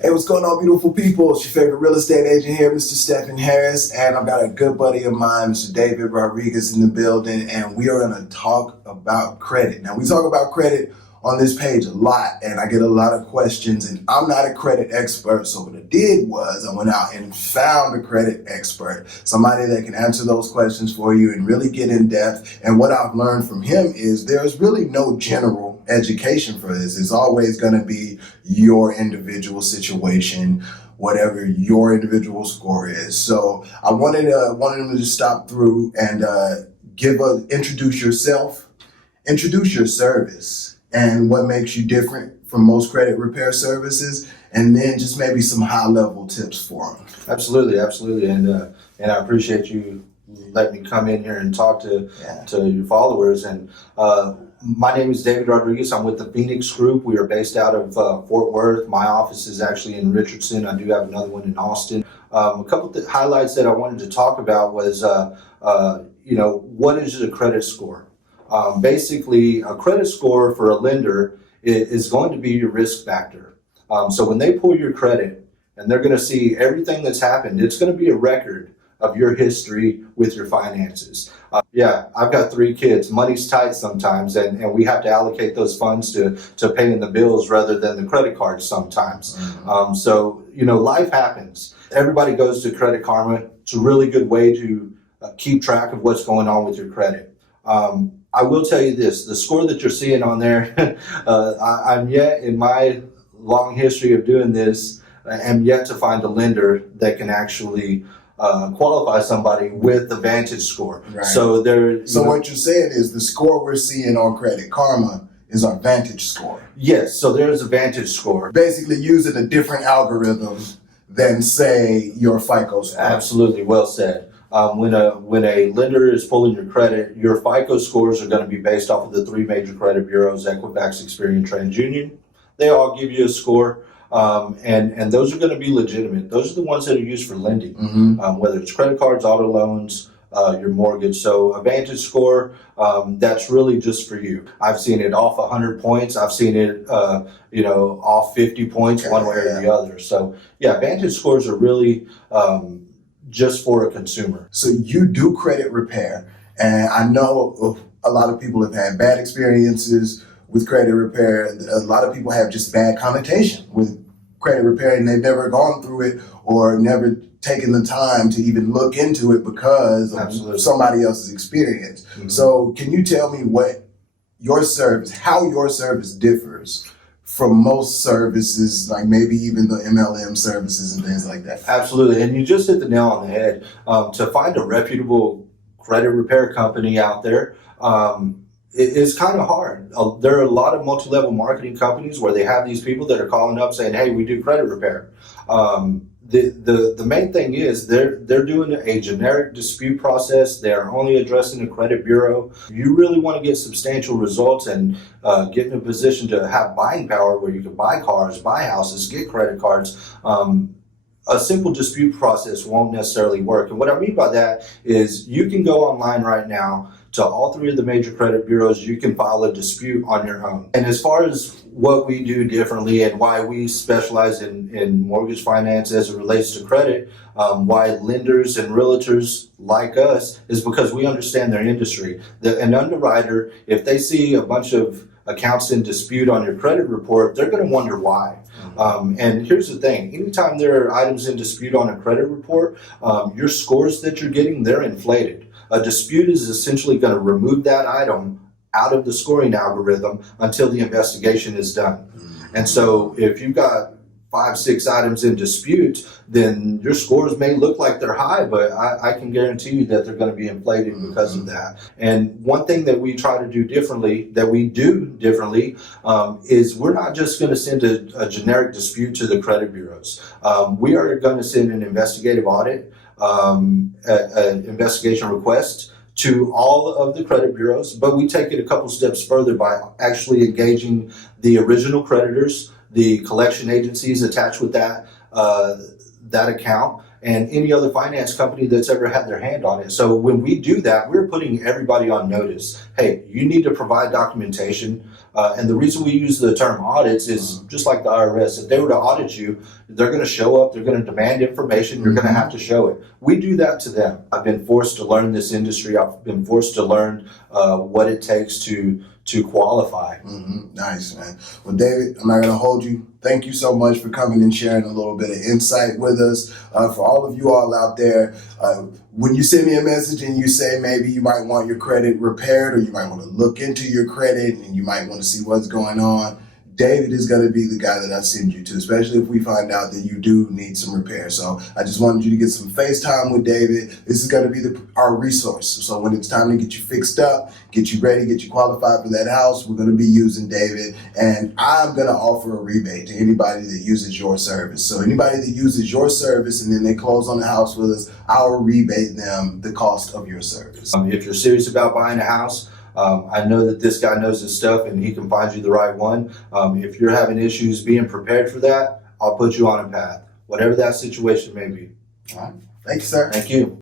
Hey, what's going on, beautiful people? It's your favorite real estate agent here, Mr. Stephen Harris, and I've got a good buddy of mine, Mr. David Rodriguez, in the building, and we are going to talk about credit. Now, we talk about credit on this page a lot, and I get a lot of questions, and I'm not a credit expert, so what I did was I went out and found a credit expert, somebody that can answer those questions for you and really get in depth. And what I've learned from him is there's really no general education for this. It's always going to be your individual situation, whatever your individual score is. So I wanted him to just stop through and introduce yourself, introduce your service, and what makes you different from most credit repair services, and then just maybe some high-level tips for them. Absolutely, and I appreciate you letting me come in here and talk to your followers. And my name is David Rodriguez. I'm with the Phoenix Group. We are based out of Fort Worth. My office is actually in Richardson. I do have another one in Austin. A couple of highlights that I wanted to talk about was, what is a credit score? Basically, a credit score for a lender is going to be your risk factor. So when they pull your credit and they're going to see everything that's happened, it's going to be a record of your history with your finances. I've got 3 kids. Money's tight sometimes, and we have to allocate those funds to paying the bills rather than the credit cards sometimes. Mm-hmm. Life happens. Everybody goes to Credit Karma. It's a really good way to keep track of what's going on with your credit. I will tell you this, the score that you're seeing on there, I'm yet, in my long history of doing this, am yet to find a lender that can actually qualify somebody with the Vantage score. Right. So what you're saying is the score we're seeing on Credit Karma is our Vantage score. Yes, so there's a Vantage score. Basically using a different algorithm than, say, your FICO score. Absolutely, well said. When a lender is pulling your credit, your FICO scores are going to be based off of the 3 major credit bureaus, Equifax, Experian, TransUnion. They all give you a score, and those are going to be legitimate. Those are the ones that are used for lending, whether it's credit cards, auto loans, your mortgage. So a Vantage score, that's really just for you. I've seen it off 100 points. I've seen it, off 50 points, one way or the other. So Vantage scores are really just for a consumer. So you do credit repair, and I know a lot of people have had bad experiences with credit repair. A lot of people have just bad connotation with credit repair, and they've never gone through it or never taken the time to even look into it because of somebody else's experience. Mm-hmm. So can you tell me how your service differs from most services, like maybe even the MLM services and things like that? Absolutely, and you just hit the nail on the head. To find a reputable credit repair company out there, it's kind of hard. There are a lot of multi-level marketing companies where they have these people that are calling up saying, "Hey, we do credit repair." The main thing is they're doing a generic dispute process. They are only addressing the credit bureau. You really want to get substantial results and get in a position to have buying power where you can buy cars, buy houses, get credit cards. A simple dispute process won't necessarily work. And what I mean by that is you can go online right now to all 3 of the major credit bureaus. You can file a dispute on your own. And as far as what we do differently and why we specialize in mortgage finance as it relates to credit, why lenders and realtors like us, is because we understand their industry. An underwriter, if they see a bunch of accounts in dispute on your credit report, they're going to wonder why. And here's the thing, anytime there are items in dispute on a credit report, your scores that you're getting, they're inflated. A dispute is essentially going to remove that item out of the scoring algorithm until the investigation is done. And so if you've got 5, 6 items in dispute, then your scores may look like they're high, but I can guarantee you that they're going to be inflated because of that. And one thing that we try to do differently, is we're not just going to send a generic dispute to the credit bureaus. We are going to send an investigative audit, an investigation request to all of the credit bureaus, but we take it a couple steps further by actually engaging the original creditors, the collection agencies attached with that account, and any other finance company that's ever had their hand on it. So when we do that, we're putting everybody on notice. Hey, you need to provide documentation. And the reason we use the term audits is just like the IRS. If they were to audit you, they're going to show up, they're going to demand information, you're going to have to show it. We do that to them. I've been forced to learn this industry. I've been forced to learn what it takes to qualify. Nice, man. Well, David, I'm not going to hold you. Thank you so much for coming and sharing a little bit of insight with us. For all of you all out there, when you send me a message and you say maybe you might want your credit repaired or you might want to look into your credit and you might want to see what's going on, David is going to be the guy that I send you to, especially if we find out that you do need some repair. So I just wanted you to get some FaceTime with David. This is going to be our resource. So when it's time to get you fixed up, get you ready, get you qualified for that house, we're going to be using David. And I'm going to offer a rebate to anybody that uses your service. So anybody that uses your service and then they close on the house with us, I'll rebate them the cost of your service. If you're serious about buying a house, I know that this guy knows his stuff and he can find you the right one. If you're having issues being prepared for that, I'll put you on a path, whatever that situation may be. All right. Thank you, sir. Thank you.